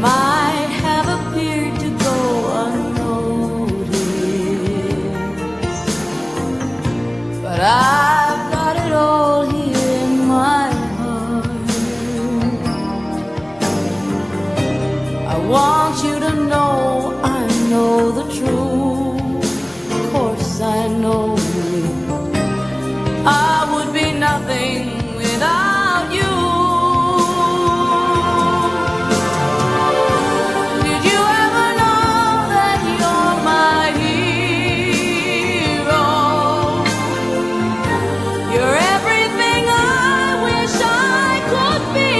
might have appeared to go unnoticed, but I've got it all here in my heart. I want you to know I know the truth. Of course I know I would be nothing without you. Did you ever know that you're my hero? You're everything I wish I could be.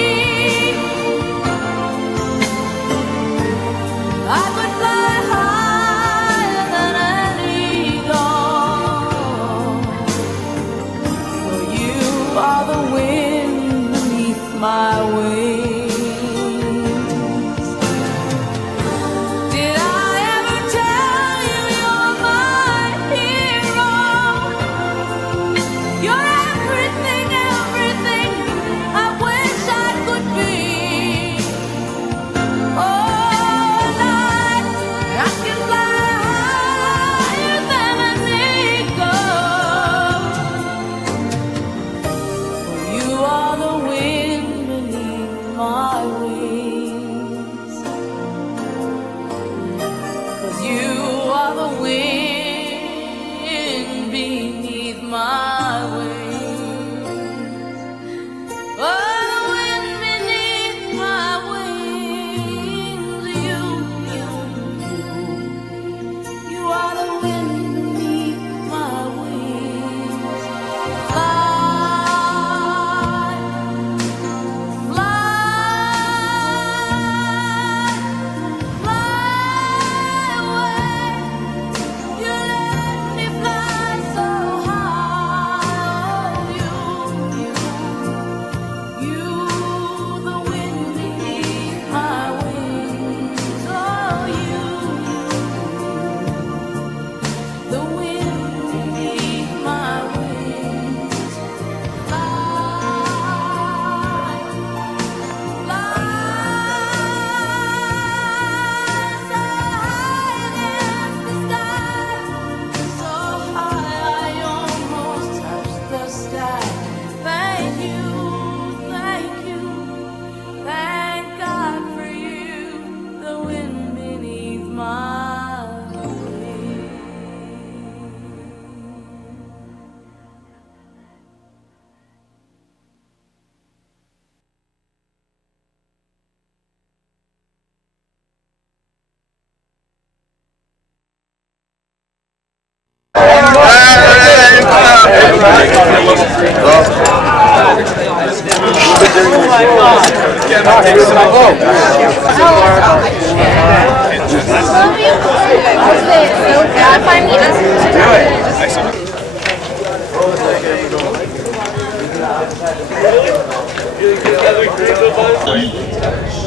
I could fly higher than an eagle, for you are the wind beneath my wings. Did I ever tell you you're my hero? You're everything, everything I wish I could be. Oh, Lord, I can fly higher than an eagle. You are the wind beneath my wings. 'Cause you are the wind beneath my wings. Oh, the wind beneath my wings. You are the wind beneath my wings. Fly, fly away. You let me fly so high. You, the wind beneath my wings. Oh, the wind beneath my wings. Fly, fly so high against the sky, so high I almost touch the sky. Thank you, thank God for you, the wind beneath my wings.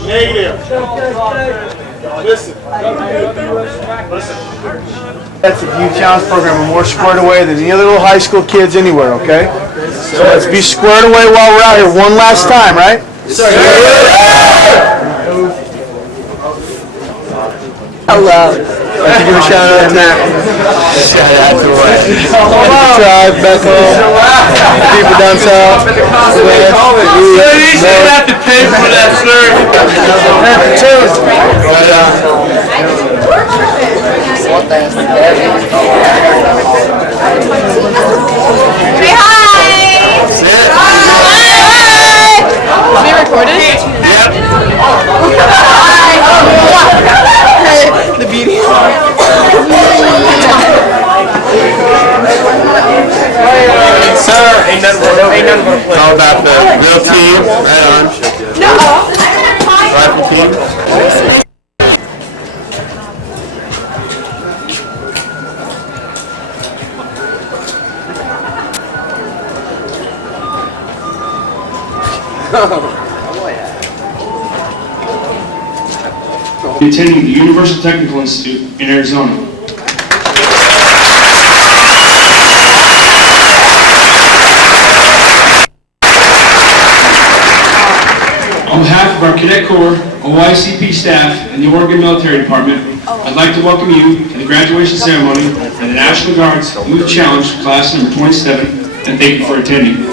Negative. Listen. That's the Youth Challenge program. We're more squared away than any other little high school kids anywhere, okay? So let's be squared away while we're out here one last time, right? Hello. I'd like to give a shout out to Matt. Shout out to what? Tribe, back home. People down south. You should have to pay for that, sir. Say hi! Hi! Are we recorded? Yep. The beauty. Sir, ain't nothing but a play. All about the real team. Right on. No. Rifle team. Attending the Universal Technical Institute in Arizona. behalf of our Cadet Corps, OYCP staff, and the Oregon Military Department, I'd like to welcome you to the graduation ceremony of the National Guard's Youth Challenge Class number 27, and thank you for attending.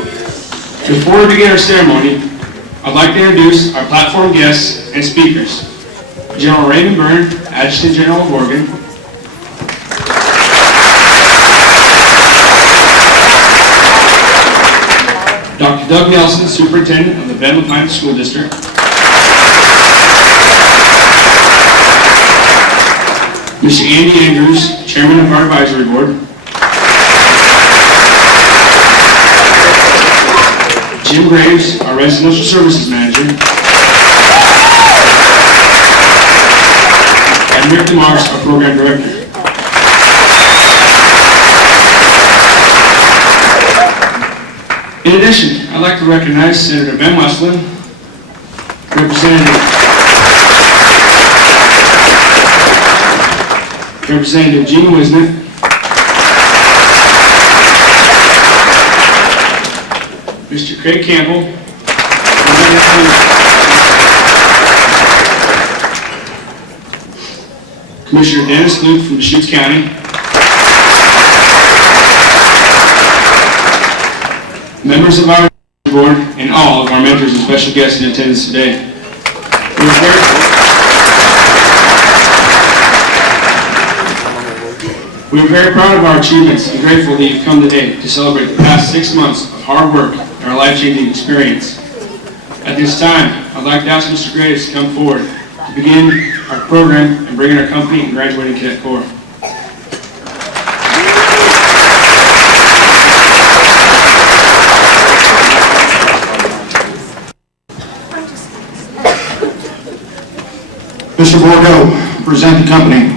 Before we begin our ceremony, I'd like to introduce our platform guests and speakers. General Raymond Byrne, Adjutant General of Oregon. Dr. Doug Nelson, Superintendent of the Bend Pine School District. Mr. Andy Andrews, Chairman of our Advisory Board. Jim Graves, our Residential Services Manager. And Rick DeMars, our Program Director. In addition, I'd like to recognize Senator Ben Westland, Representative Gene Wisnett, Mr. Craig Campbell, Commissioner Dennis Luke from Deschutes County, members of our board, and all of our mentors and special guests in attendance today. We are very proud of our achievements and grateful that you've come today to celebrate the past 6 months of hard work and our life-changing experience. At this time, I'd like to ask Mr. Graves to come forward to begin our program and bring in our company and graduating Cadet Corps. Mr. Bordeaux, present the company.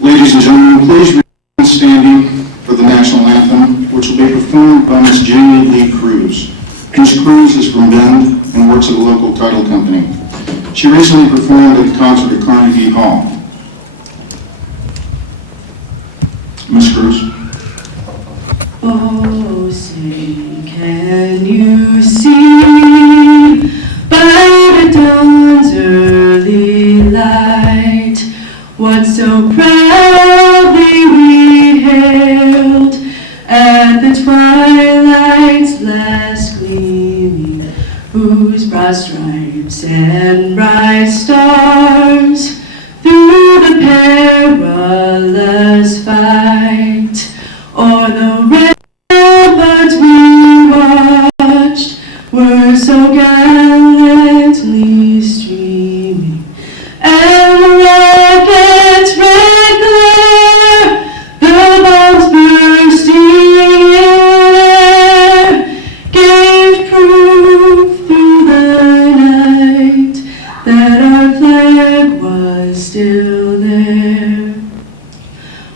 Ladies and gentlemen, please remain standing for the national anthem, which will be performed by Ms. Jamie Lee Cruz. Ms. Cruz is from Bend and works at a local title company. She recently performed at a concert at Carnegie Hall. Ms. Cruz. Oh, say, can you see by the dawn's early light what so proudly we hailed at the twilight's last gleaming, whose broad stripes and flag was still there.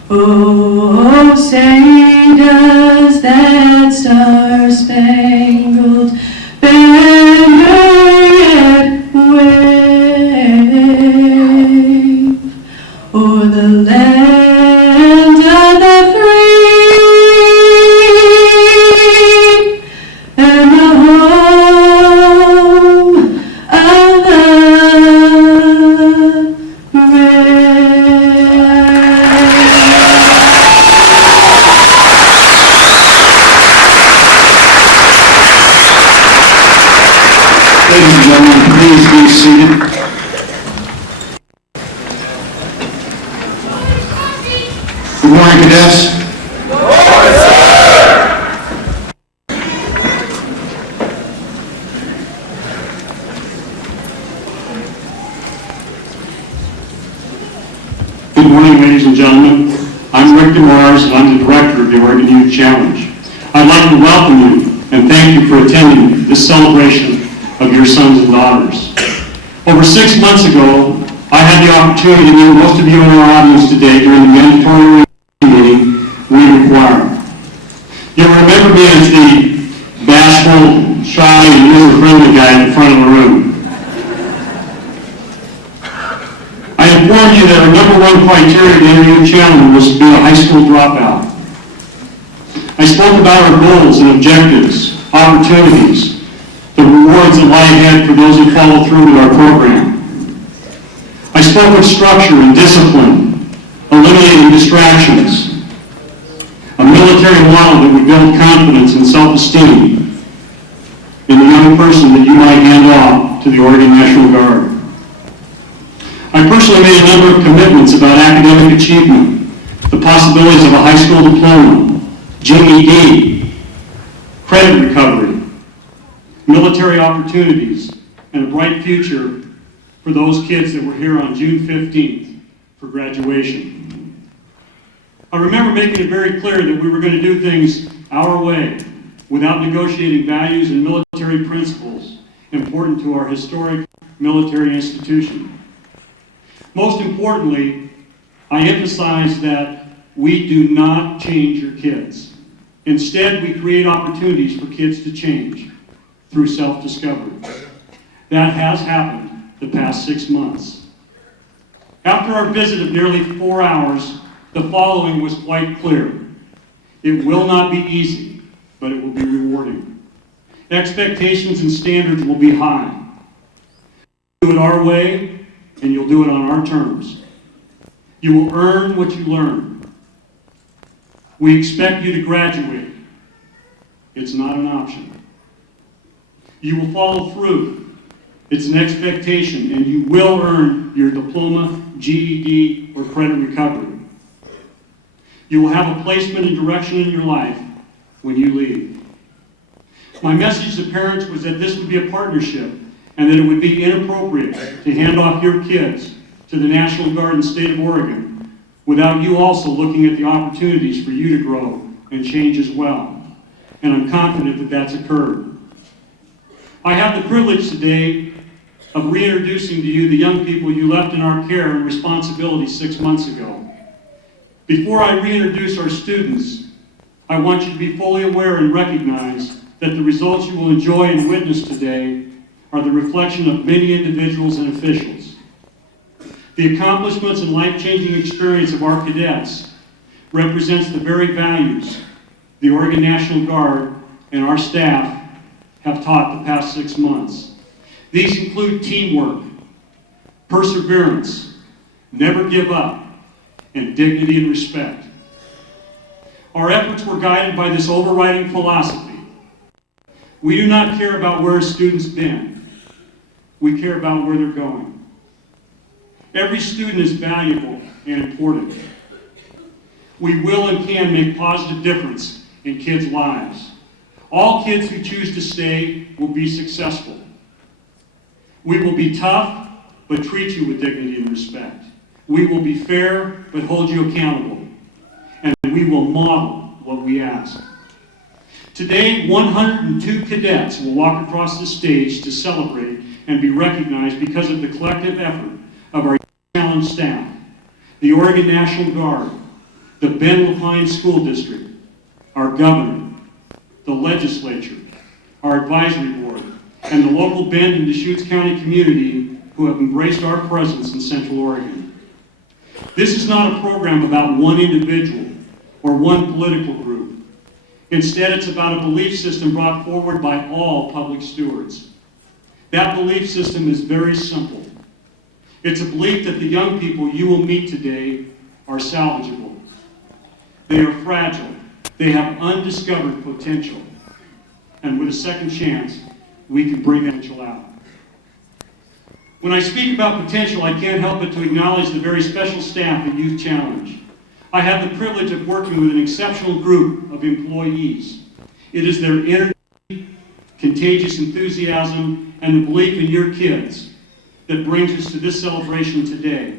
Oh, say does that star-spangled banner yet wave o'er the land of the free and the home of the Ladies and gentlemen, please be seated. Good morning, cadets. Good morning, ladies and gentlemen. I'm Rick DeMars, and I'm the director of the Oregon Youth Challenge. I'd like to welcome you and thank you for attending this celebration of your sons and daughters. Over 6 months ago, I had the opportunity to meet most of you in our audience today during the mandatory meeting we require. You'll remember me as the bashful, shy, and user-friendly guy in the front of the room. I informed you that our number one criteria to enter your challenge was to be a high school dropout. I spoke about our goals and objectives, opportunities, the rewards that lie ahead for those who follow through with our program. I spoke of structure and discipline, eliminating distractions, a military model that would build confidence and self-esteem in the young person that you might hand off to the Oregon National Guard. I personally made a number of commitments about academic achievement, the possibilities of a high school diploma, GED, credit recovery, military opportunities, and a bright future for those kids that were here on June 15th for graduation. I remember making it very clear that we were going to do things our way without negotiating values and military principles important to our historic military institution. Most importantly, I emphasize that we do not change your kids. Instead, we create opportunities for kids to change through self-discovery. That has happened the past 6 months. After our visit of nearly 4 hours, the following was quite clear. It will not be easy, but it will be rewarding. Expectations and standards will be high. Do it our way, and you'll do it on our terms. You will earn what you learn. We expect you to graduate. It's not an option. You will follow through. It's an expectation, and you will earn your diploma, GED, or credit recovery. You will have a placement and direction in your life when you leave. My message to parents was that this would be a partnership and that it would be inappropriate to hand off your kids to the National Guard and state of Oregon without you also looking at the opportunities for you to grow and change as well. And I'm confident that that's occurred. I have the privilege today of reintroducing to you the young people you left in our care and responsibility 6 months ago. Before I reintroduce our students, I want you to be fully aware and recognize that the results you will enjoy and witness today are the reflection of many individuals and officials. The accomplishments and life-changing experience of our cadets represents the very values the Oregon National Guard and our staff have taught the past 6 months. These include teamwork, perseverance, never give up, and dignity and respect. Our efforts were guided by this overriding philosophy. We do not care about where a student's been. We care about where they're going. Every student is valuable and important. We will and can make positive difference in kids' lives. All kids who choose to stay will be successful. We will be tough, but treat you with dignity and respect. We will be fair, but hold you accountable. And we will model what we ask. Today, 102 cadets will walk across the stage to celebrate and be recognized because of the collective effort of our challenge staff, the Oregon National Guard, the Ben Lapine School District, our governor, the legislature, our advisory board, and the local Bend and Deschutes County community who have embraced our presence in Central Oregon. This is not a program about one individual or one political group. Instead, it's about a belief system brought forward by all public stewards. That belief system is very simple. It's a belief that the young people you will meet today are salvageable. They are fragile. They have undiscovered potential. And with a second chance, we can bring that potential out. When I speak about potential, I can't help but to acknowledge the very special staff at Youth Challenge. I have the privilege of working with an exceptional group of employees. It is their energy, contagious enthusiasm, and the belief in your kids that brings us to this celebration today.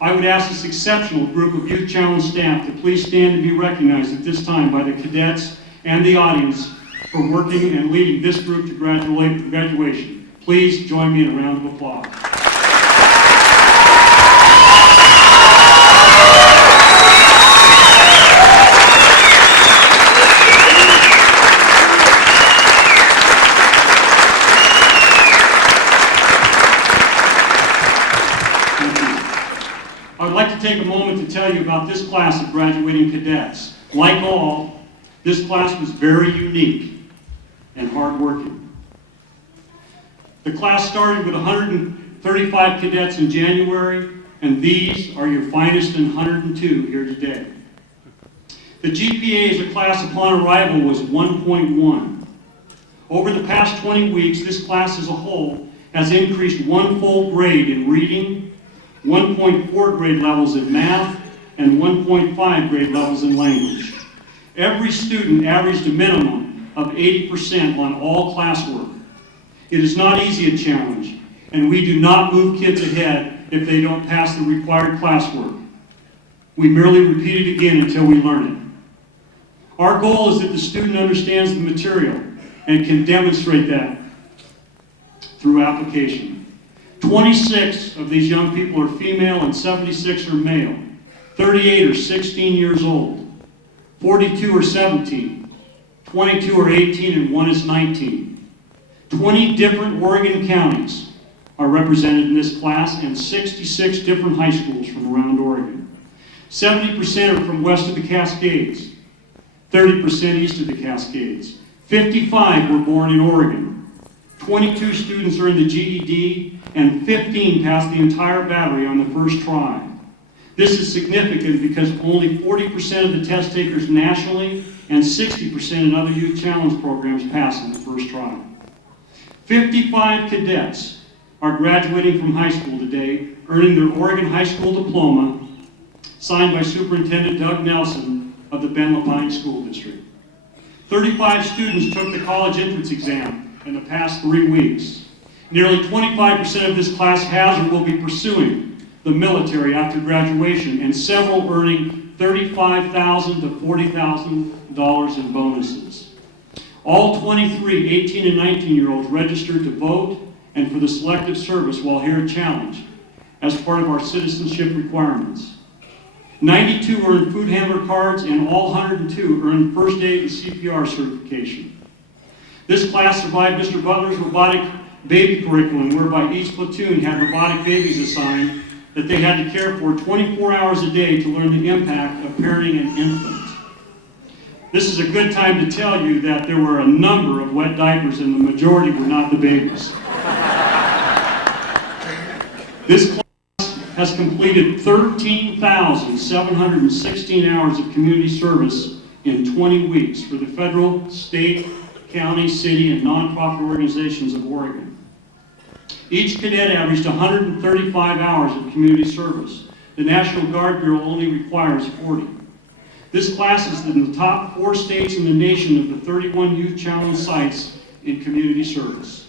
I would ask this exceptional group of Youth Challenge staff to please stand and be recognized at this time by the cadets and the audience for working and leading this group to graduation. Please join me in a round of applause. I would like to take a moment to tell you about this class of graduating cadets. Like all, this class was very unique and hardworking. The class started with 135 cadets in January, and these are your finest and 102 here today. The GPA as a class upon arrival was 1.1. Over the past 20 weeks, this class as a whole has increased one full grade in reading, 1.4 grade levels in math, and 1.5 grade levels in language. Every student averaged a minimum of 80% on all classwork. It is not easy a challenge, and we do not move kids ahead if they don't pass the required classwork. We merely repeat it again until we learn it. Our goal is that the student understands the material and can demonstrate that through application. 26 of these young people are female and 76 are male. 38 are 16 years old. 42 are 17. 22 are 18 and 1 is 19. 20 different Oregon counties are represented in this class and 66 different high schools from around Oregon. 70% are from west of the Cascades, 30% east of the Cascades. 55 were born in Oregon. 22 students earned the GED and 15 passed the entire battery on the first try. This is significant because only 40% of the test takers nationally and 60% in other youth challenge programs pass on the first try. 55 cadets are graduating from high school today, earning their Oregon High School diploma, signed by Superintendent Doug Nelson of the Ben Lapine School District. 35 students took the college entrance exam in the past 3 weeks. Nearly 25% of this class has or will be pursuing the military after graduation, and several earning $35,000 to $40,000 in bonuses. All 23 18 and 19-year-olds registered to vote and for the selective service while here at Challenge as part of our citizenship requirements. 92 earned food handler cards, and all 102 earned first aid and CPR certification. This class survived Mr. Butler's robotic baby curriculum, whereby each platoon had robotic babies assigned that they had to care for 24 hours a day to learn the impact of parenting an infant. This is a good time to tell you that there were a number of wet diapers, and the majority were not the babies. This class has completed 13,716 hours of community service in 20 weeks for the federal, state, county, city, and nonprofit organizations of Oregon. Each cadet averaged 135 hours of community service. The National Guard Bureau only requires 40. This class is in the top 4 states in the nation of the 31 Youth Challenge sites in community service.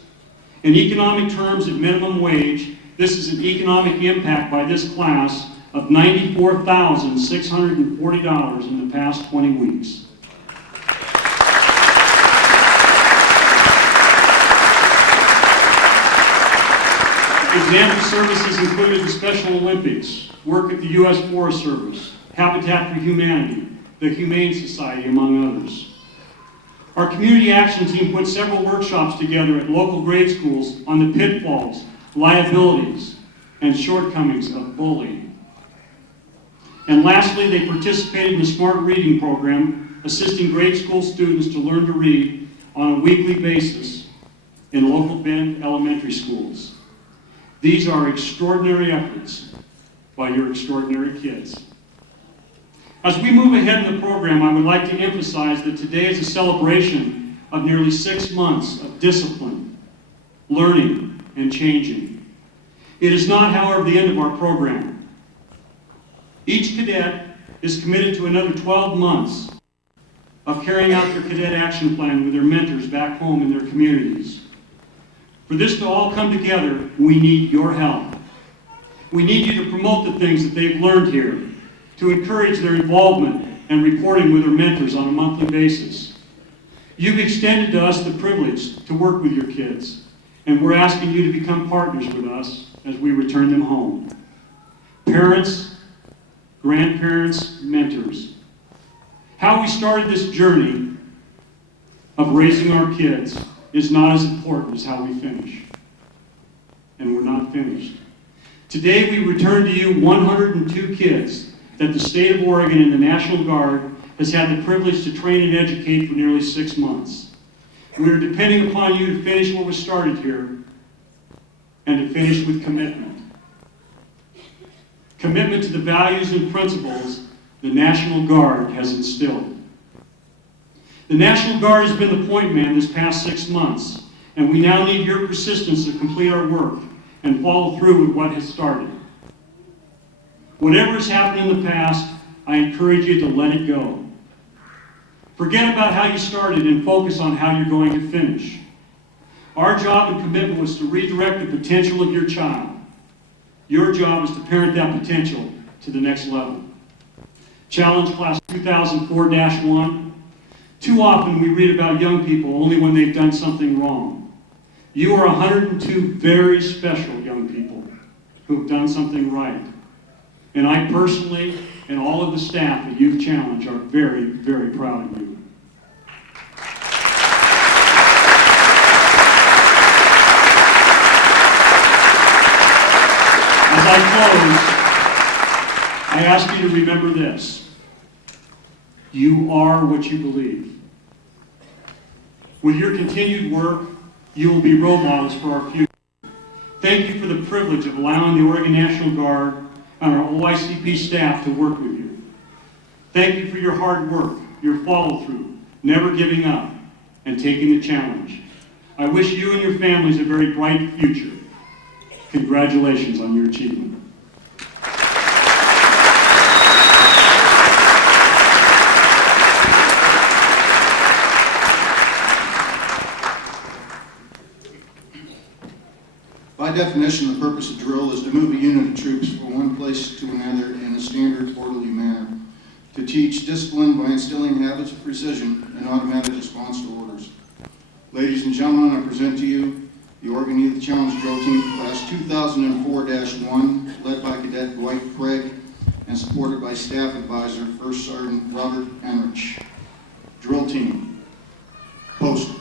In economic terms, at minimum wage, this is an economic impact by this class of $94,640 in the past 20 weeks. Example services included the Special Olympics, work at the U.S. Forest Service, Habitat for Humanity, the Humane Society, among others. Our community action team put several workshops together at local grade schools on the pitfalls, liabilities, and shortcomings of bullying. And lastly, they participated in the Smart Reading program, assisting grade school students to learn to read on a weekly basis in local Bend elementary schools. These are extraordinary efforts by your extraordinary kids. As we move ahead in the program, I would like to emphasize that today is a celebration of nearly 6 months of discipline, learning, and changing. It is not, however, the end of our program. Each cadet is committed to another 12 months of carrying out their cadet action plan with their mentors back home in their communities. For this to all come together, we need your help. We need you to promote the things that they've learned here, to encourage their involvement and reporting with their mentors on a monthly basis. You've extended to us the privilege to work with your kids, and we're asking you to become partners with us as we return them home. Parents, grandparents, mentors. How we started this journey of raising our kids is not as important as how we finish. And we're not finished. Today we return to you 102 kids that the state of Oregon and the National Guard has had the privilege to train and educate for nearly 6 months. We are depending upon you to finish what was started here and to finish with commitment. Commitment to the values and principles the National Guard has instilled. The National Guard has been the point man this past 6 months, and we now need your persistence to complete our work and follow through with what has started. Whatever has happened in the past, I encourage you to let it go. Forget about how you started and focus on how you're going to finish. Our job and commitment was to redirect the potential of your child. Your job is to parent that potential to the next level. Challenge Class 2004-1. Too often we read about young people only when they've done something wrong. You are 102 very special young people who have done something right. And I personally and all of the staff at Youth Challenge are very, very proud of you. As I close, I ask you to remember this. You are what you believe. With your continued work, you will be role models for our future. Thank you for the privilege of allowing the Oregon National Guard and our OYCP staff to work with you. Thank you for your hard work, your follow-through, never giving up, and taking the challenge. I wish you and your families a very bright future. Congratulations on your achievement. By definition, the purpose of drill is to move a unit of troops from one place to another in a standard, orderly manner, to teach discipline by instilling habits of precision and automatic response to orders. Ladies and gentlemen, I present to you the Oregon Youth Challenge Drill Team, Class 2004-1, led by Cadet Dwight Craig and supported by Staff Advisor First Sergeant Robert Enrich. Drill Team, post.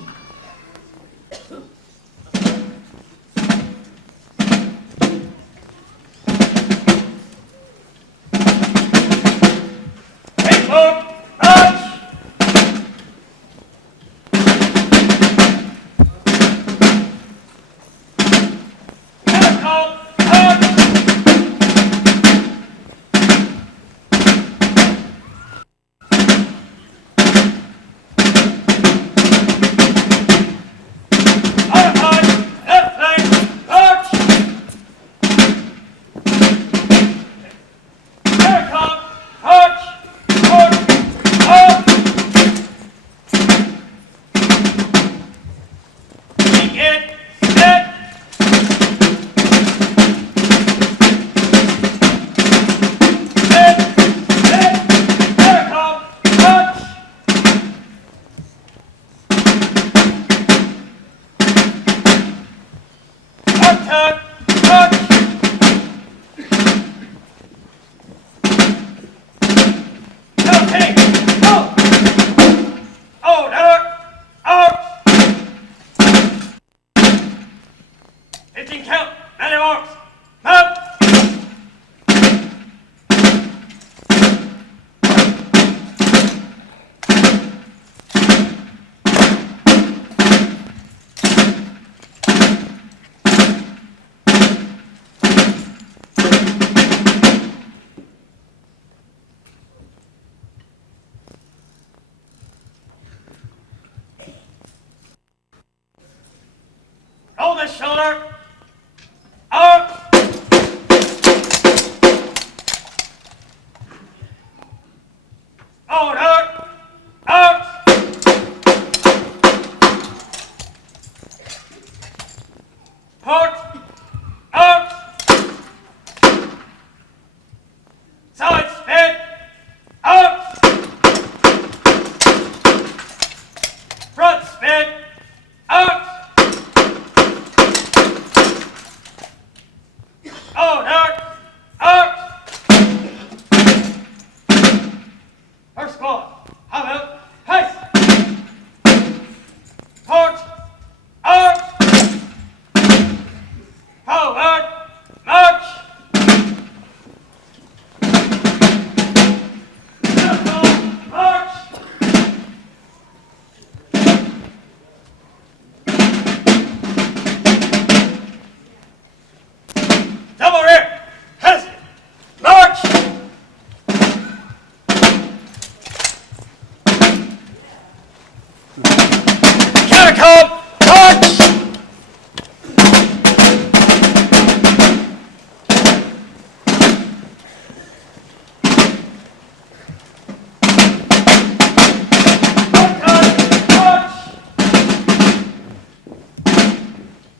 shoulder. Up. Over. Up. Port. Up. Side spin. Up. Front spin. Up. Over. Up. First squad. How about pace? Port. Up. Forward. March. Circle. March. Double rear. Hesitate. March. Catacomb. March.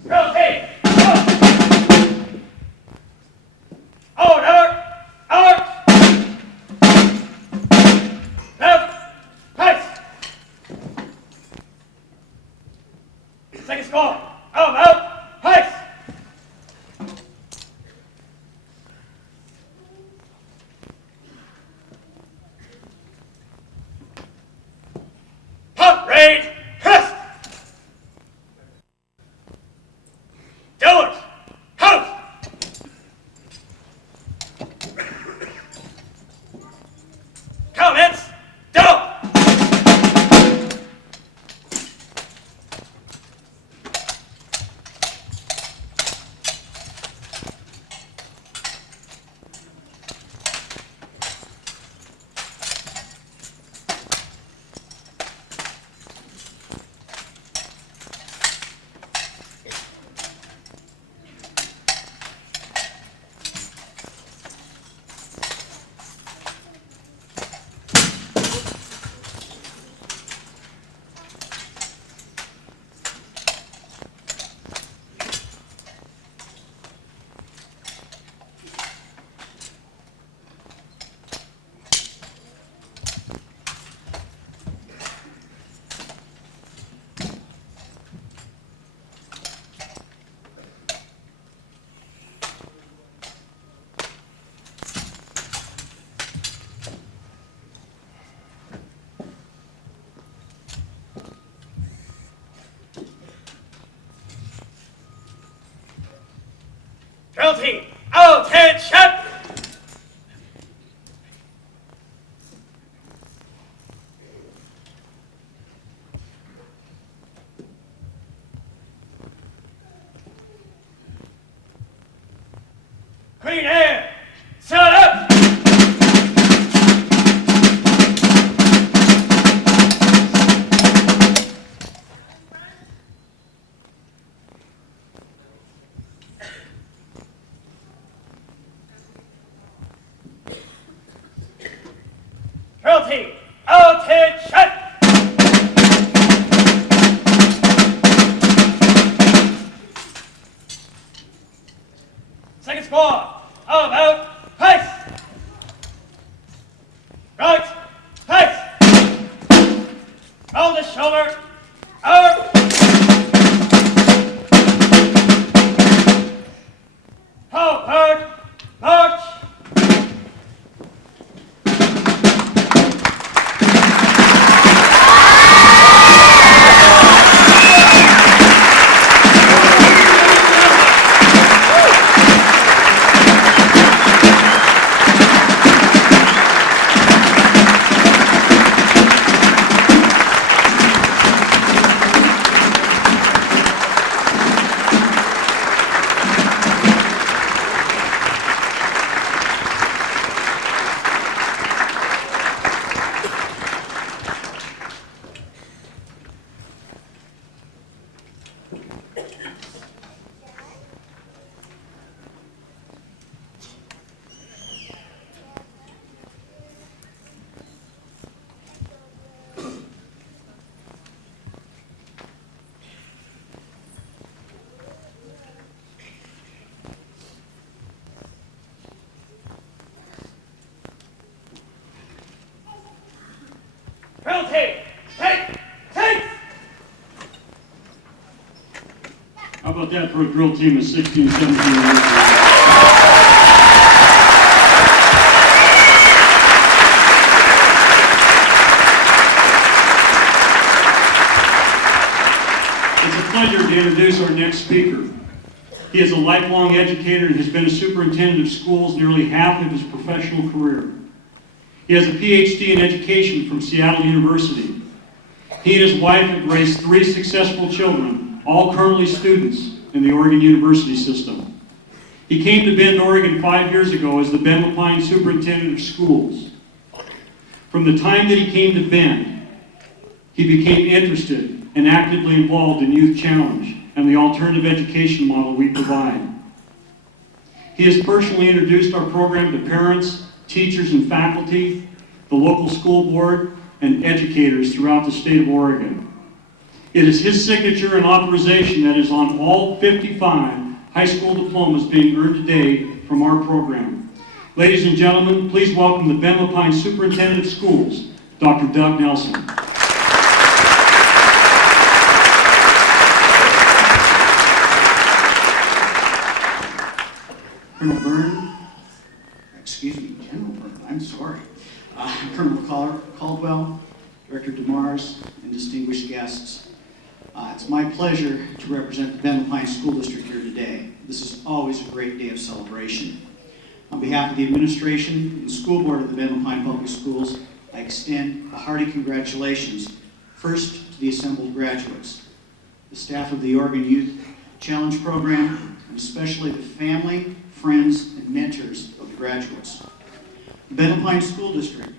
Rotate. Up. Order. Up. Left. Pace. Second squad. Out. Pace. Pump raid. Hist. Doors. House. Comments. Double. Drill team. Attention. Queen Air. Set up. Drill team. Attention. Second squad. About pace. Right. Pace. Roll the shoulder. Up. Forward. March. Drill team, take! How about that for a drill team of 16, 17 years old? It's a pleasure to introduce our next speaker. He is a lifelong educator and has been a superintendent of schools nearly half of his professional career. He has a PhD in education from Seattle University. He and his wife have raised 3 successful children, all currently students in the Oregon University system. He came to Bend, Oregon 5 years ago as the Bend LaPine Superintendent of Schools. From the time that he came to Bend, he became interested and actively involved in Youth Challenge and the alternative education model we provide. He has personally introduced our program to parents, teachers and faculty, the local school board, and educators throughout the state of Oregon. It is his signature and authorization that is on all 55 high school diplomas being earned today from our program. Ladies and gentlemen, please welcome the Bend LaPine Superintendent of Schools, Dr. Doug Nelson. Colonel Byrne, excuse me, General Byrne, I'm sorry. Colonel Caldwell, Director DeMars, and distinguished guests. It's my pleasure to represent the Bend LaPine School District here today. This is always a great day of celebration. On behalf of the administration and the school board of the Bend LaPine Public Schools, I extend a hearty congratulations first to the assembled graduates, the staff of the Oregon Youth Challenge Program, and especially the family, friends, and mentors of the graduates. The Bend LaPine School District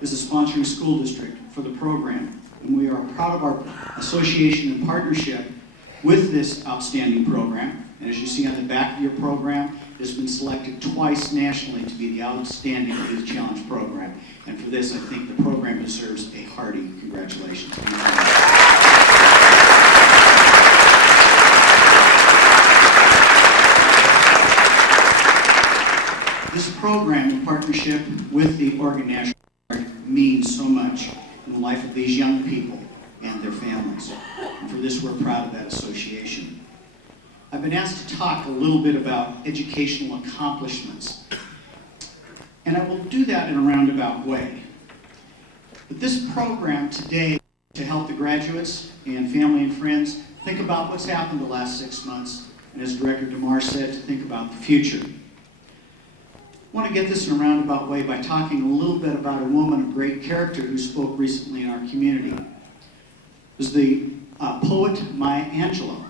is a sponsoring school district for the program, and we are proud of our association and partnership with this outstanding program. And as you see on the back of your program, it has been selected twice nationally to be the outstanding Youth Challenge program. And for this, I think the program deserves a hearty congratulations. This program, in partnership with the Oregon National Guard, means so much in the life of these young people and their families. And for this, we're proud of that association. I've been asked to talk a little bit about educational accomplishments. And I will do that in a roundabout way. But this program today, to help the graduates and family and friends think about what's happened the last 6 months, and as Director DeMar said, to think about the future. I want to get this in a roundabout way by talking a little bit about a woman of great character who spoke recently in our community. It was the poet Maya Angelou.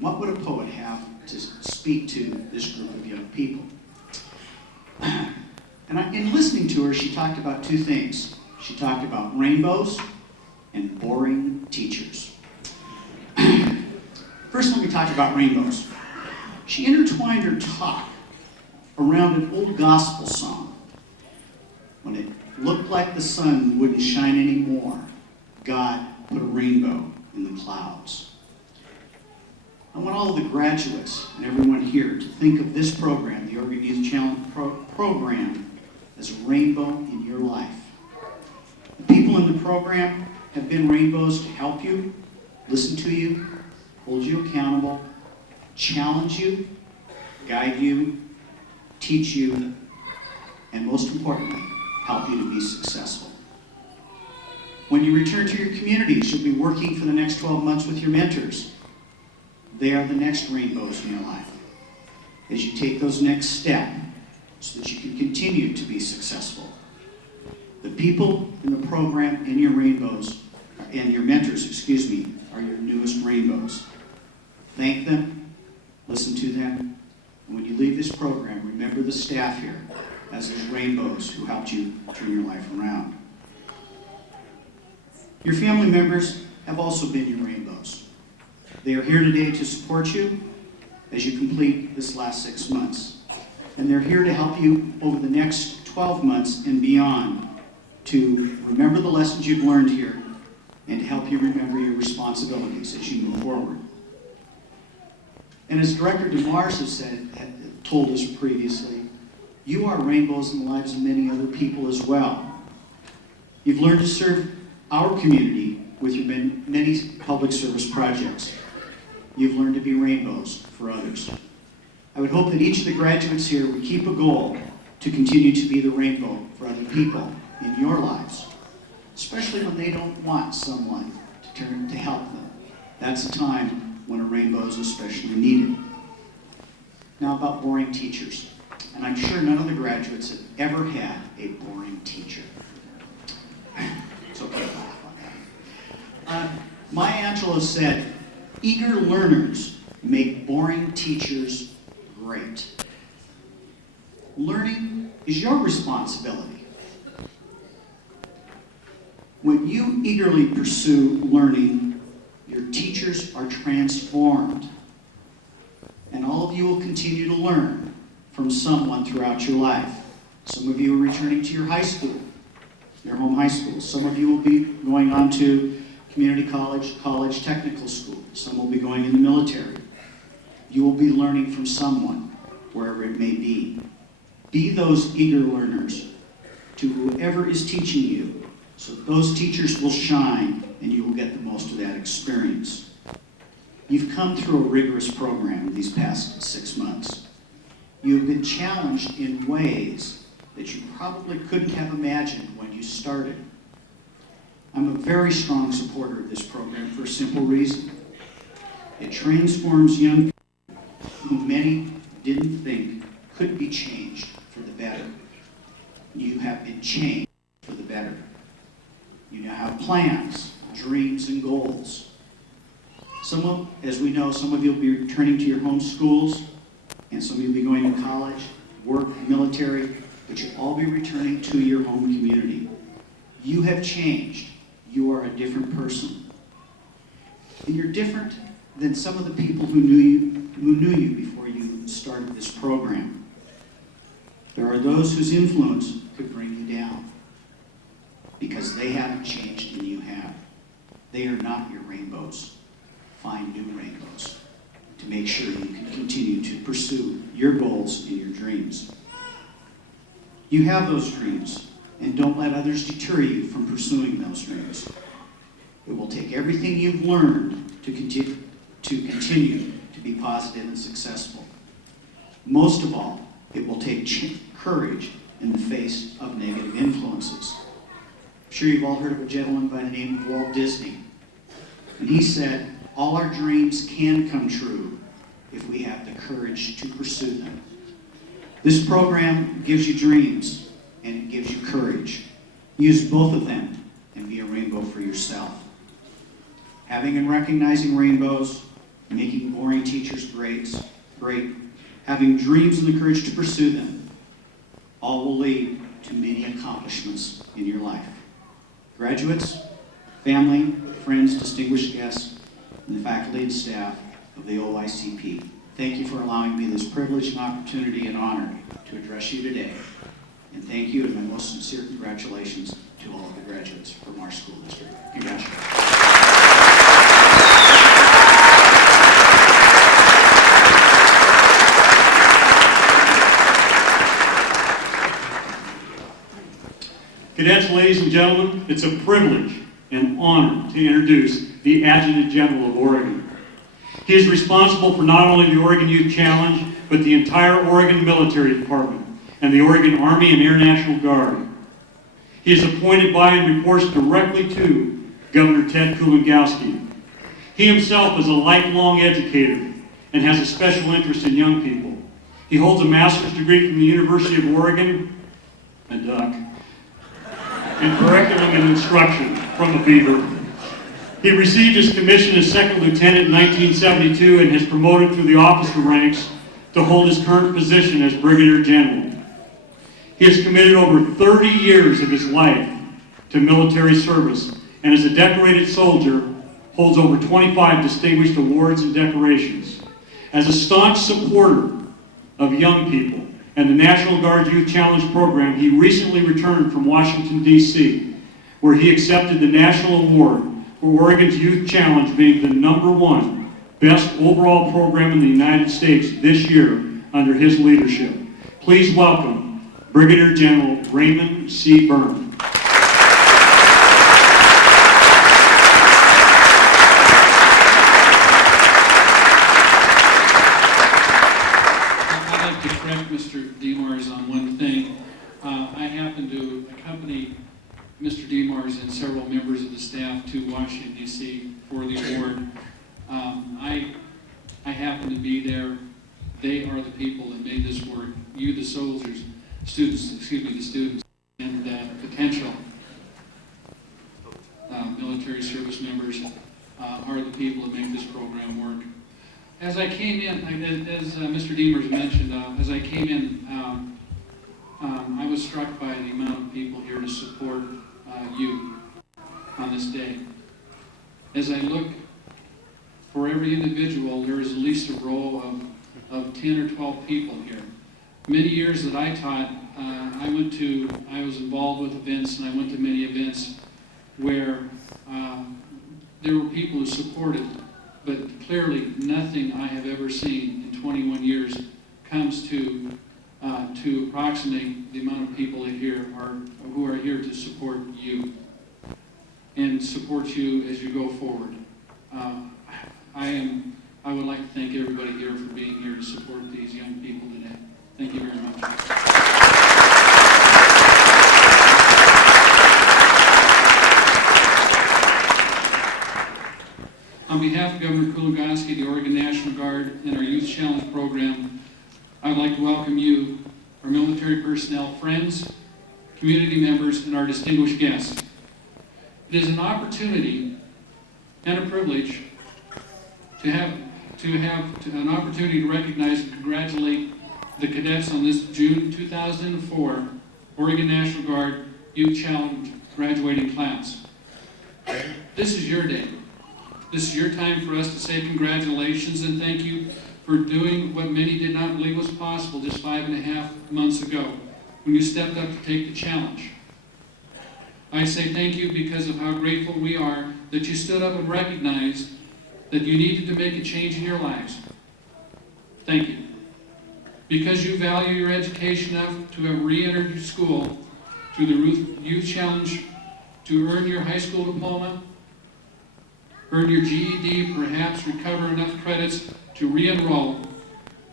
What would a poet have to speak to this group of young people? And in listening to her, she talked about 2 things. She talked about rainbows and boring teachers. First, let me talk about rainbows. She intertwined her talk around an old gospel song. When it looked like the sun wouldn't shine anymore, God put a rainbow in the clouds. I want all of the graduates and everyone here to think of this program, the Oregon Youth Challenge program, as a rainbow in your life. The people in the program have been rainbows to help you, listen to you, hold you accountable, challenge you, guide you, teach you, and most importantly, help you to be successful. When you return to your communities, you'll be working for the next 12 months with your mentors. They are the next rainbows in your life. As you take those next steps so that you can continue to be successful. The people in the program and your rainbows, and your mentors, are your newest rainbows. Thank them, listen to them, and when you leave this program, remember the staff here as those rainbows who helped you turn your life around. Your family members have also been your rainbows. They are here today to support you as you complete this last 6 months. And they're here to help you over the next 12 months and beyond to remember the lessons you've learned here and to help you remember your responsibilities as you move forward. And as Director DeMars had told us previously, you are rainbows in the lives of many other people as well. You've learned to serve our community with your many public service projects. You've learned to be rainbows for others. I would hope that each of the graduates here would keep a goal to continue to be the rainbow for other people in your lives, especially when they don't want someone to turn to help them. That's a time when a rainbow is especially needed. Now about boring teachers. And I'm sure none of the graduates have ever had a boring teacher. It's okay to laugh on that. Maya Angelou said, "Eager learners make boring teachers great." Learning is your responsibility. When you eagerly pursue learning, your teachers are transformed. And all of you will continue to learn from someone throughout your life. Some of you are returning to your high school, your home high school. Some of you will be going on to community college, college technical school. Some will be going in the military. You will be learning from someone, wherever it may be. Be those eager learners to whoever is teaching you, so those teachers will shine and you will get the most of that experience. You've come through a rigorous program these past 6 months. You've been challenged in ways that you probably couldn't have imagined when you started. I'm a very strong supporter of this program for a simple reason. It transforms young people who many didn't think could be changed for the better. You have been changed for the better. You now have plans, dreams, and goals. As we know, some of you will be returning to your home schools, and some of you will be going to college, work, military, but you'll all be returning to your home community. You have changed. You are a different person. And you're different than some of the people who knew you before you started this program. There are those whose influence could bring you down because they haven't changed and you have. They are not your rainbows. Find new rainbows to make sure you can continue to pursue your goals and your dreams. You have those dreams, and don't let others deter you from pursuing those dreams. It will take everything you've learned to continue to be positive and successful. Most of all, it will take courage in the face of negative influences. I'm sure you've all heard of a gentleman by the name of Walt Disney. And he said, "All our dreams can come true if we have the courage to pursue them." This program gives you dreams and it gives you courage. Use both of them and be a rainbow for yourself. Having and recognizing rainbows, making boring teachers great, having dreams and the courage to pursue them, all will lead to many accomplishments in your life. Graduates, family, friends, distinguished guests, and the faculty and staff of the OYCP, thank you for allowing me this privilege and opportunity and honor to address you today. And thank you, and my most sincere congratulations to all of the graduates from our school district. Congratulations. Cadets, ladies and gentlemen, it's a privilege and honor to introduce the Adjutant General of Oregon. He is responsible for not only the Oregon Youth Challenge, but the entire Oregon Military Department and the Oregon Army and Air National Guard. He is appointed by and reports directly to Governor Ted Kulongowski. He himself is a lifelong educator and has a special interest in young people. He holds a master's degree from the University of Oregon, a duck, in curriculum and instruction from a beaver. He received his commission as second lieutenant in 1972 and has promoted through the officer ranks to hold his current position as brigadier general. He has committed over 30 years of his life to military service and as a decorated soldier holds over 25 distinguished awards and decorations. As a staunch supporter of young people and the National Guard Youth Challenge program, he recently returned from Washington, D.C., where he accepted the National Award for Oregon's Youth Challenge being the #1 best overall program in the United States this year under his leadership. Please welcome Brigadier General Raymond C. Byrne. I happened to accompany Mr. Demars and several members of the staff to Washington, D.C. for the award. I happened to be there. They are the people that made this work. You, the soldiers, the students, and potential military service members are the people that make this program work. As I came in, as Mr. Demers mentioned, as I came in, I was struck by the amount of people here to support you on this day. As I look for every individual, there is at least a row of 10 or 12 people here. Many years that I taught, I was involved with events, and I went to many events where there were people who supported, but clearly nothing I have ever seen in 21 years comes to approximate the amount of people who are here to support you and support you as you go forward. I would like to thank everybody here for being here to support these young people today. Thank you very much. On behalf of Governor Kulongoski, the Oregon National Guard, and our Youth Challenge program, I'd like to welcome you, our military personnel, friends, community members, and our distinguished guests. It is an opportunity and a privilege to have an opportunity to recognize and congratulate the cadets on this June 2004 Oregon National Guard Youth Challenge graduating class. This is your day. This is your time for us to say congratulations and thank you for doing what many did not believe was possible just 5.5 months ago when you stepped up to take the challenge. I say thank you because of how grateful we are that you stood up and recognized that you needed to make a change in your lives. Thank you. Because you value your education enough to have re-entered your school through the Youth Challenge to earn your high school diploma, earn your GED, perhaps recover enough credits to re-enroll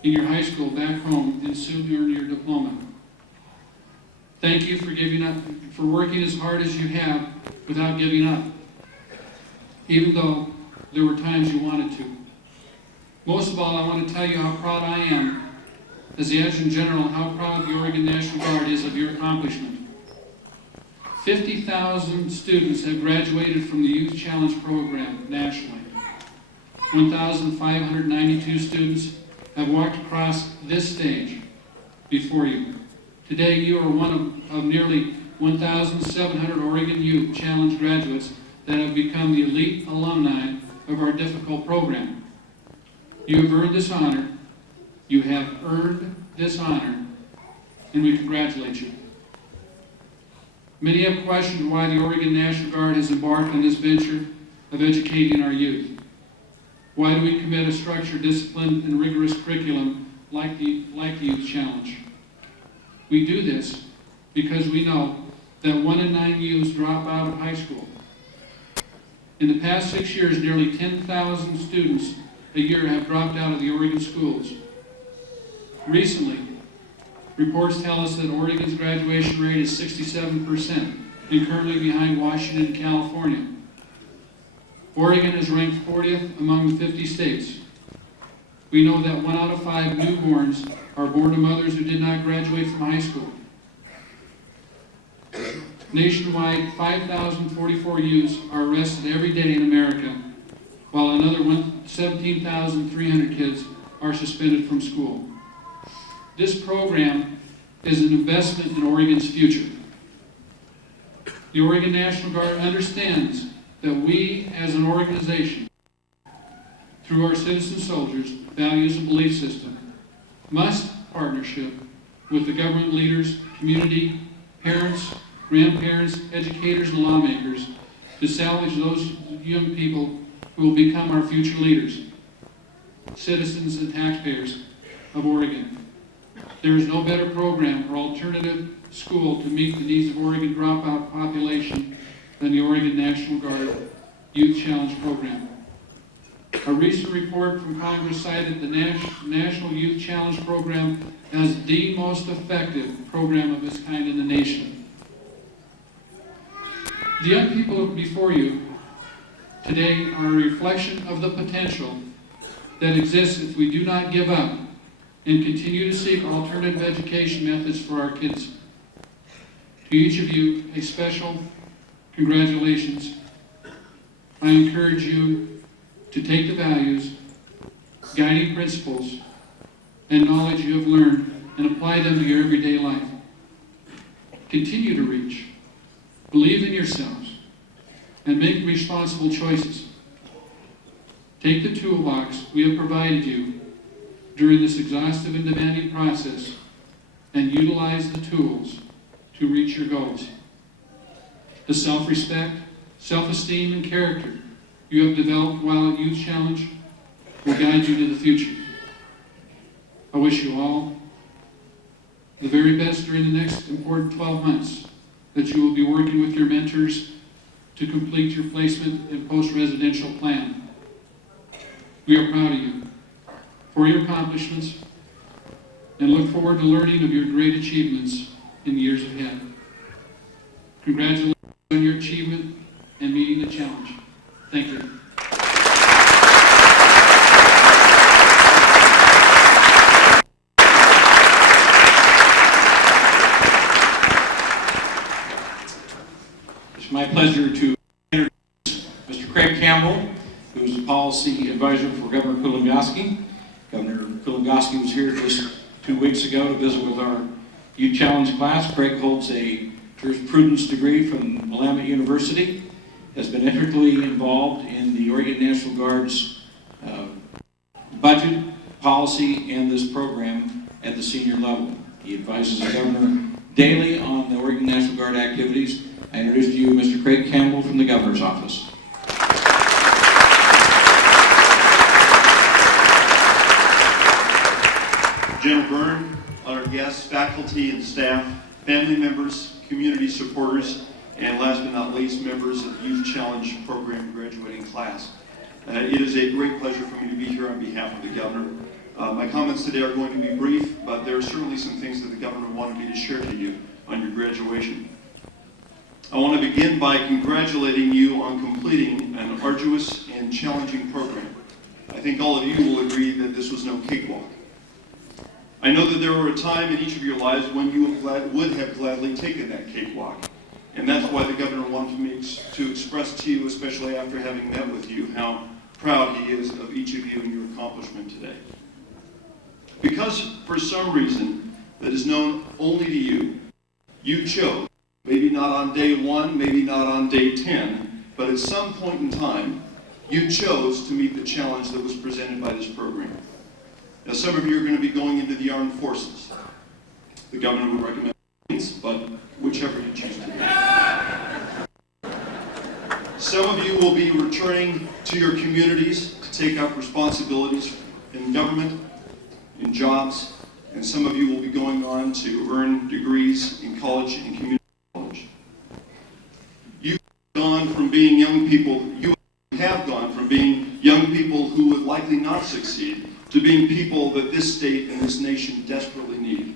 in your high school back home and soon earn your diploma. Thank you for giving up, for working as hard as you have without giving up, even though there were times you wanted to. Most of all, I want to tell you how proud I am, as the Adjutant General, how proud the Oregon National Guard is of your accomplishment. 50,000 students have graduated from the Youth Challenge program nationally. 1,592 students have walked across this stage before you. Today, you are one of nearly 1,700 Oregon Youth Challenge graduates that have become the elite alumni of our difficult program. You have earned this honor. You have earned this honor, and we congratulate you. Many have questioned why the Oregon National Guard has embarked on this venture of educating our youth. Why do we commit a structured, disciplined, and rigorous curriculum like the Youth Challenge? We do this because we know that 1 in 9 youths drop out of high school. In the past 6 years, nearly 10,000 students a year have dropped out of the Oregon schools. Recently, reports tell us that Oregon's graduation rate is 67% and currently behind Washington and California. Oregon is ranked 40th among the 50 states. We know that 1 out of 5 newborns are born to mothers who did not graduate from high school. Nationwide, 5,044 youths are arrested every day in America, while another 17,300 kids are suspended from school. This program is an investment in Oregon's future. The Oregon National Guard understands that we, as an organization, through our citizen soldiers, values and belief system, must partnership with the government leaders, community, parents, grandparents, educators, and lawmakers to salvage those young people who will become our future leaders, citizens and taxpayers of Oregon. There is no better program or alternative school to meet the needs of Oregon dropout population than the Oregon National Guard Youth Challenge program. A recent report from Congress cited the National Youth Challenge program as the most effective program of its kind in the nation. The young people before you today are a reflection of the potential that exists if we do not give up and continue to seek alternative education methods for our kids. To each of you, a special congratulations. I encourage you to take the values, guiding principles, and knowledge you have learned and apply them to your everyday life. Continue to reach, believe in yourselves, and make responsible choices. Take the toolbox we have provided you during this exhaustive and demanding process and utilize the tools to reach your goals. The self-respect, self-esteem, and character you have developed while at Youth Challenge will guide you to the future. I wish you all the very best during the next important 12 months, that you will be working with your mentors to complete your placement and post-residential plan. We are proud of you for your accomplishments and look forward to learning of your great achievements in the years ahead. Congratulations on your achievement and meeting the challenge. Thank you. It's my pleasure to introduce Mr. Craig Campbell, who is the policy advisor for Governor Kulongoski. Governor Kulongoski was here just 2 weeks ago to visit with our Youth Challenge class. Craig holds a jurisprudence degree from Willamette University, has been integrally involved in the Oregon National Guard's budget, policy, and this program at the senior level. He advises the governor daily on the Oregon National Guard activities. I introduce to you Mr. Craig Campbell from the governor's office. General Byrne, honored guests, faculty and staff, family members, community supporters, and last but not least, members of the Youth Challenge program graduating class. It is a great pleasure for me to be here on behalf of the governor. My comments today are going to be brief, but there are certainly some things that the governor wanted me to share to you on your graduation. I want to begin by congratulating you on completing an arduous and challenging program. I think all of you will agree that this was no cakewalk. I know that there were a time in each of your lives when you would have gladly taken that cakewalk. And that's why the governor wanted me to express to you, especially after having met with you, how proud he is of each of you and your accomplishment today. Because for some reason that is known only to you, you chose, maybe not on day 1, maybe not on day 10, but at some point in time, you chose to meet the challenge that was presented by this program. Now, some of you are going to be going into the armed forces. The governor would recommend but whichever you choose to do. Some of you will be returning to your communities to take up responsibilities in government, in jobs, and some of you will be going on to earn degrees in college and community college. You've gone from being young people, you have gone from being young people who would likely not succeed to being people that this state and this nation desperately need.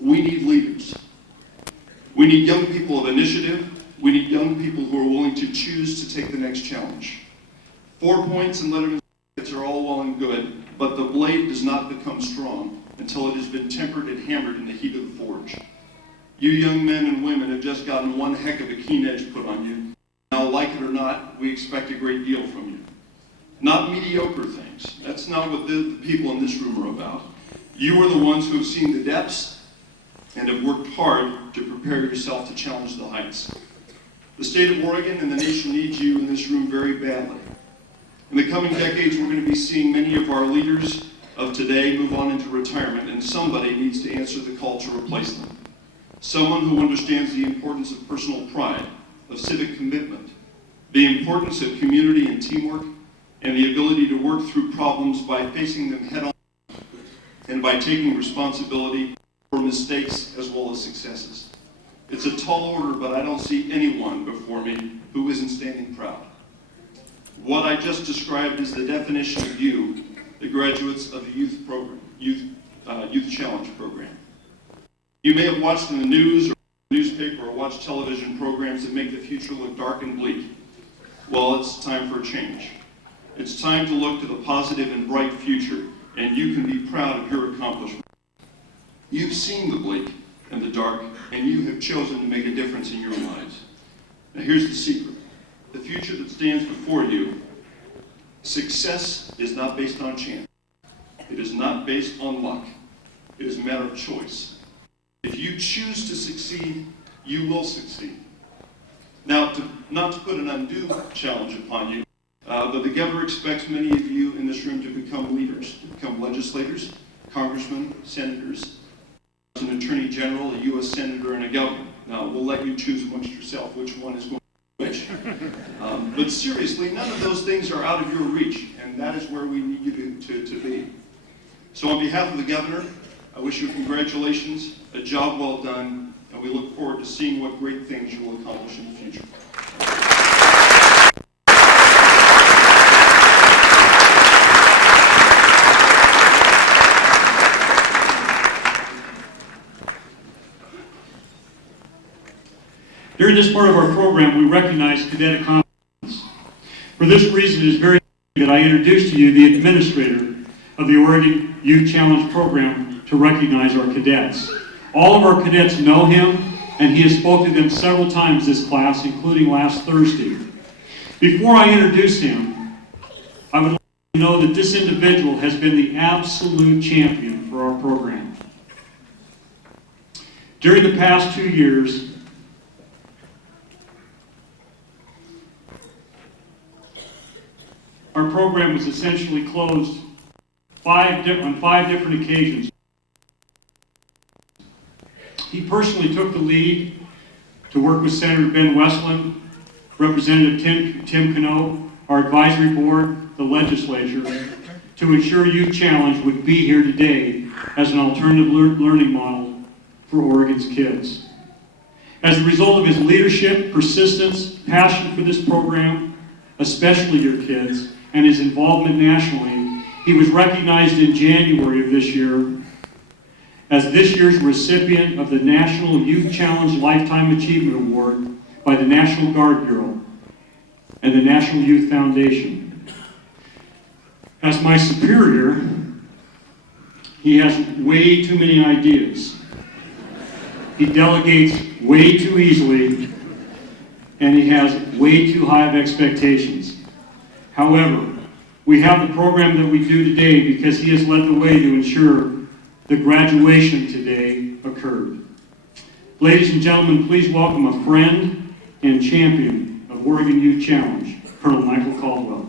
We need leaders. We need young people of initiative. We need young people who are willing to choose to take the next challenge. 4 points and letterman's certificates are all well and good, but the blade does not become strong until it has been tempered and hammered in the heat of the forge. You young men and women have just gotten one heck of a keen edge put on you. Now, like it or not, we expect a great deal from you. Not mediocre things. That's not what the people in this room are about. You are the ones who have seen the depths and have worked hard to prepare yourself to challenge the heights. The state of Oregon and the nation needs you in this room very badly. In the coming decades, we're going to be seeing many of our leaders of today move on into retirement, and somebody needs to answer the call to replace them. Someone who understands the importance of personal pride, of civic commitment, the importance of community and teamwork, and the ability to work through problems by facing them head on and by taking responsibility for mistakes as well as successes. It's a tall order, but I don't see anyone before me who isn't standing proud. What I just described is the definition of you, the graduates of the youth program, Youth Youth Challenge program. You may have watched in the news or newspaper or watched television programs that make the future look dark and bleak. Well, it's time for a change. It's time to look to the positive and bright future, and you can be proud of your accomplishment. You've seen the bleak and the dark, and you have chosen to make a difference in your lives. Now here's the secret. The future that stands before you, success is not based on chance. It is not based on luck. It is a matter of choice. If you choose to succeed, you will succeed. Now, not to put an undue challenge upon you, but the governor expects many of you in this room to become leaders, to become legislators, congressmen, senators, an attorney general, a U.S. senator, and a governor. Now, we'll let you choose amongst yourself which one is going to be which. But seriously, none of those things are out of your reach, and that is where we need you to be. So on behalf of the governor, I wish you congratulations, a job well done, and we look forward to seeing what great things you will accomplish in the future. During this part of our program, we recognize cadet accomplishments. For this reason, it is very important that I introduce to you the administrator of the Oregon Youth Challenge program to recognize our cadets. All of our cadets know him, and he has spoken to them several times this class, including last Thursday. Before I introduce him, I would like you to know that this individual has been the absolute champion for our program. During the past 2 years, our program was essentially closed on 5 different occasions. He personally took the lead to work with Senator Ben Westland, Representative Tim Cano, our advisory board, the legislature, to ensure Youth Challenge would be here today as an alternative learning model for Oregon's kids. As a result of his leadership, persistence, passion for this program, especially your kids, and his involvement nationally, he was recognized in January of this year as this year's recipient of the National Youth Challenge Lifetime Achievement Award by the National Guard Bureau and the National Youth Foundation. As my superior, he has way too many ideas. He delegates way too easily, and he has way too high of expectations. However, we have the program that we do today because he has led the way to ensure the graduation today occurred. Ladies and gentlemen, please welcome a friend and champion of Oregon Youth Challenge, Colonel Michael Caldwell.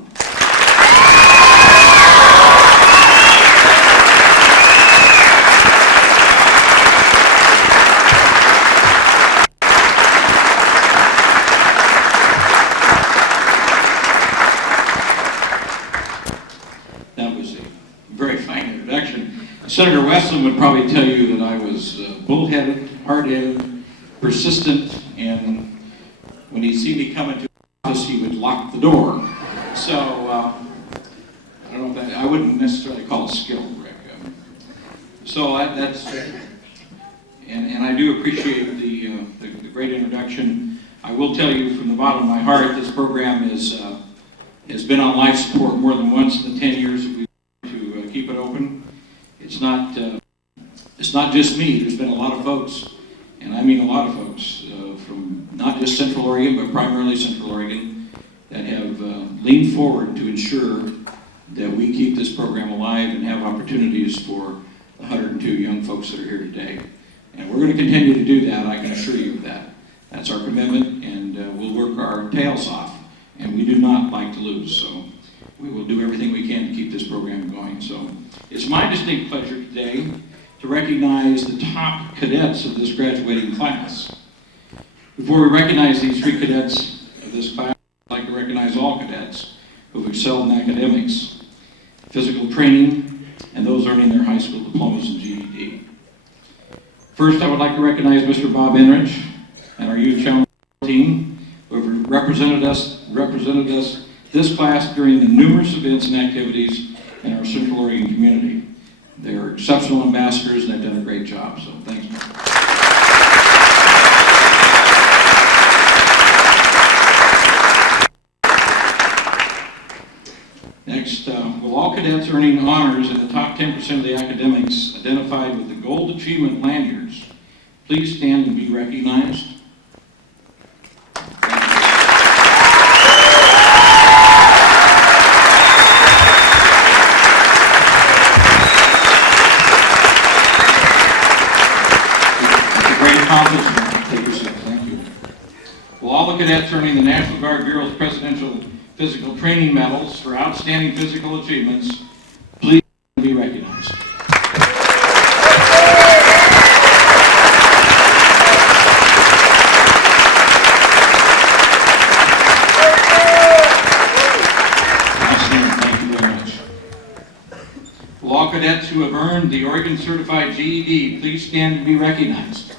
Senator Westland would probably tell you that I was bullheaded, hard-headed, persistent, and when he'd see me come into office, he would lock the door. So, I don't know if that, I wouldn't necessarily call it skill, Rick. So that's, and I do appreciate the great introduction. I will tell you from the bottom of my heart, this program has been on life support more than once in the 10 years that we've been to keep it open. It's not just me. There's been a lot of folks, and I mean a lot of folks, from not just Central Oregon, but primarily Central Oregon, that have leaned forward to ensure that we keep this program alive and have opportunities for the 102 young folks that are here today. And we're going to continue to do that, I can assure you of that. That's our commitment, and we'll work our tails off, and we do not like to lose, so we will do everything we can to keep this program going. So it's my distinct pleasure today to recognize the top cadets of this graduating class. Before we recognize these 3 cadets of this class, I'd like to recognize all cadets who have excelled in academics, physical training, and those earning their high school diplomas and GED. First, I would like to recognize Mr. Bob Enrich and our Youth Challenge team who have represented us this class during the numerous events and activities in our Central Oregon community. They're exceptional ambassadors and they've done a great job, so thanks. Next, will all cadets earning honors in the top 10% of the academics identified with the Gold Achievement Lanyards please stand and be recognized? Take your seat. Thank you. Will all the cadets earning the National Guard Bureau's Presidential Physical Training Medals for outstanding physical achievements please be recognized? Outstanding. Thank you very much. Will all cadets who have earned the Oregon Certified GED please stand and be recognized?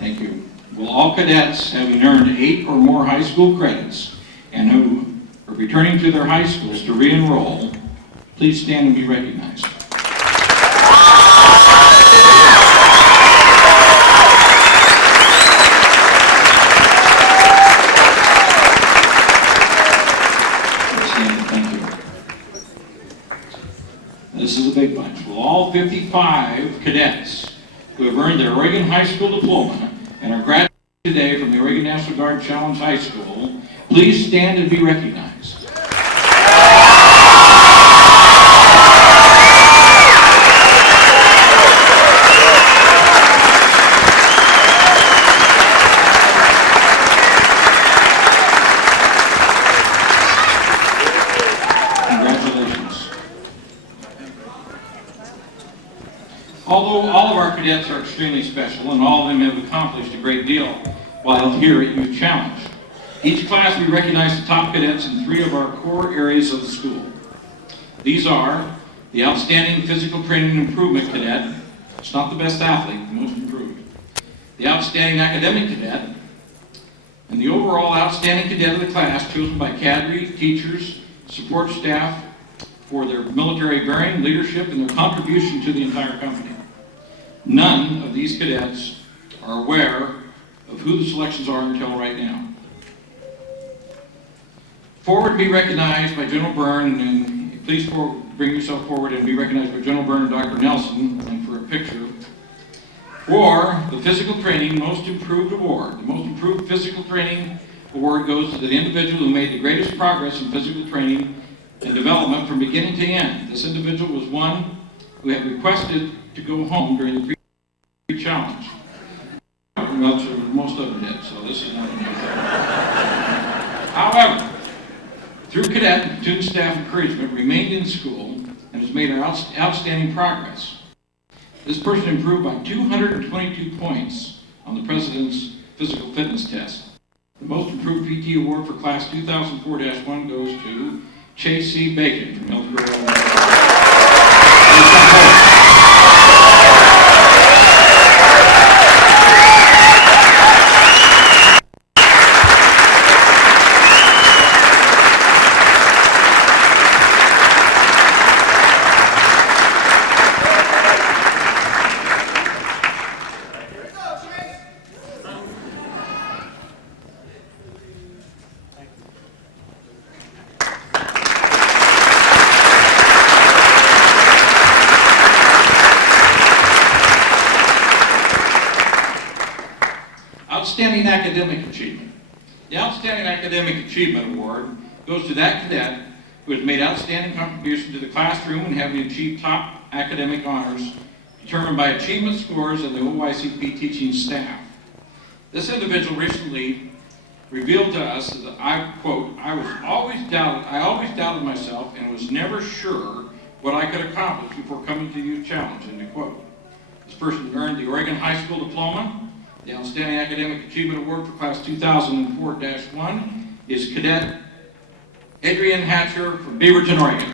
Thank you. Will all cadets having earned 8 or more high school credits and who are returning to their high schools to re-enroll, please stand and be recognized? Thank you. This is a big bunch. Will all 55 cadets who have earned their Oregon High School diploma and are graduating today from the Oregon National Guard Challenge High School please stand and be recognized? Congratulations. Although all of our cadets are extremely special and all of them have accomplished a great deal while here at Youth Challenge, each class we recognize the top cadets in 3 of our core areas of the school. These are the Outstanding Physical Training Improvement Cadet, it's not the best athlete, the most improved, the Outstanding Academic Cadet, and the overall Outstanding Cadet of the class chosen by cadre, teachers, support staff for their military bearing, leadership, and their contribution to the entire company. None of these cadets are aware of who the selections are until right now. Forward to be recognized by General Byrne, and please bring yourself forward and be recognized by General Byrne and Dr. Nelson, and for a picture. For the Physical Training Most Improved Award. The Most Improved Physical Training Award goes to the individual who made the greatest progress in physical training and development from beginning to end. This individual was one who had requested to go home during the pre-challenge. Most of them did, so this is not a new thing. However, through cadet and student staff encouragement, remained in school and has made outstanding progress. This person improved by 222 points on the President's Physical Fitness Test. The Most Improved PT Award for Class 2004-1 goes to Chase C. Bacon from Hillsborough, Illinois. Outstanding Academic Achievement. The Outstanding Academic Achievement Award goes to that cadet who has made outstanding contribution to the classroom and having achieved top academic honors determined by achievement scores of the OYCP teaching staff. This individual recently revealed to us that I, quote, I always doubted myself and was never sure what I could accomplish before coming to Youth Challenge, end quote. This person earned the Oregon High School Diploma. The Outstanding Academic Achievement Award for Class 2004-1 is Cadet Adrian Hatcher from Beaverton, Oregon.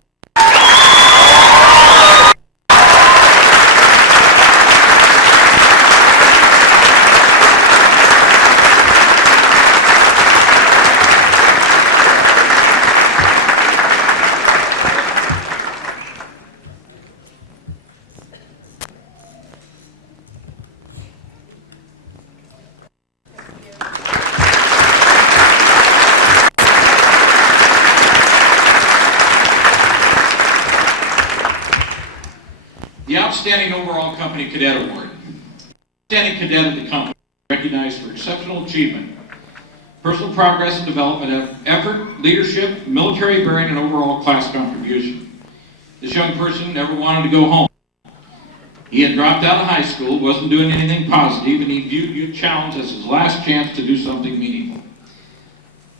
The Outstanding Overall Company Cadet Award. Outstanding Cadet of the company recognized for exceptional achievement, personal progress and development, effort, leadership, military bearing, and overall class contribution. This young person never wanted to go home. He had dropped out of high school, wasn't doing anything positive, and he viewed Youth Challenge as his last chance to do something meaningful.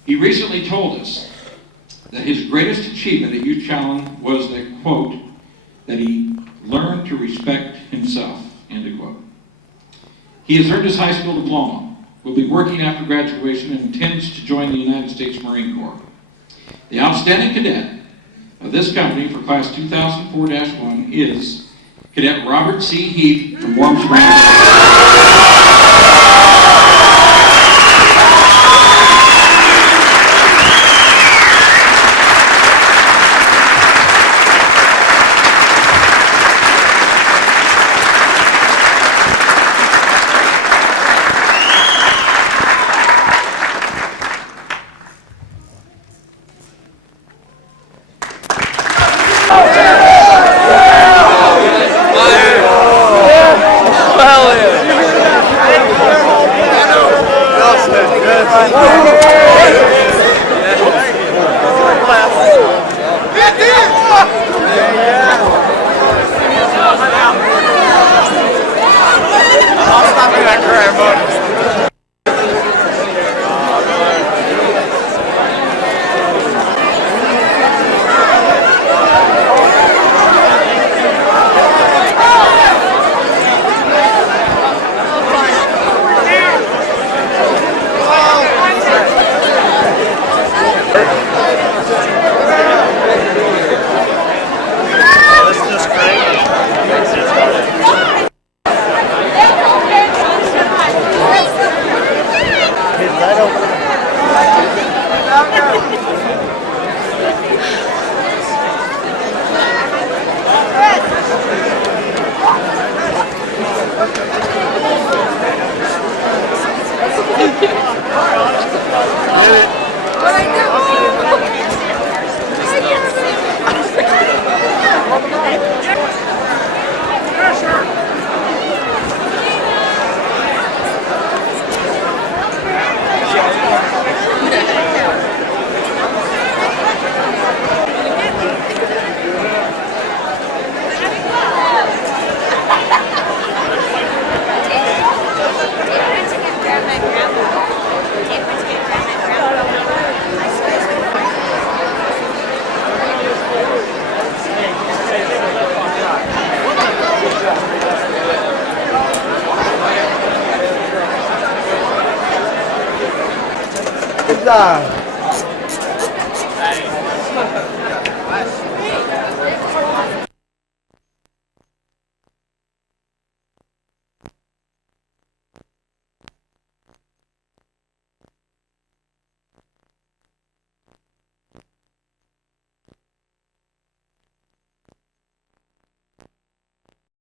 He recently told us that his greatest achievement at Youth Challenge was that, quote, that he learned to respect himself, end of quote. He has earned his high school diploma, will be working after graduation, and intends to join the United States Marine Corps. The outstanding cadet of this company for class 2004-1 is Cadet Robert C. Heath from Warm Springs. Good job.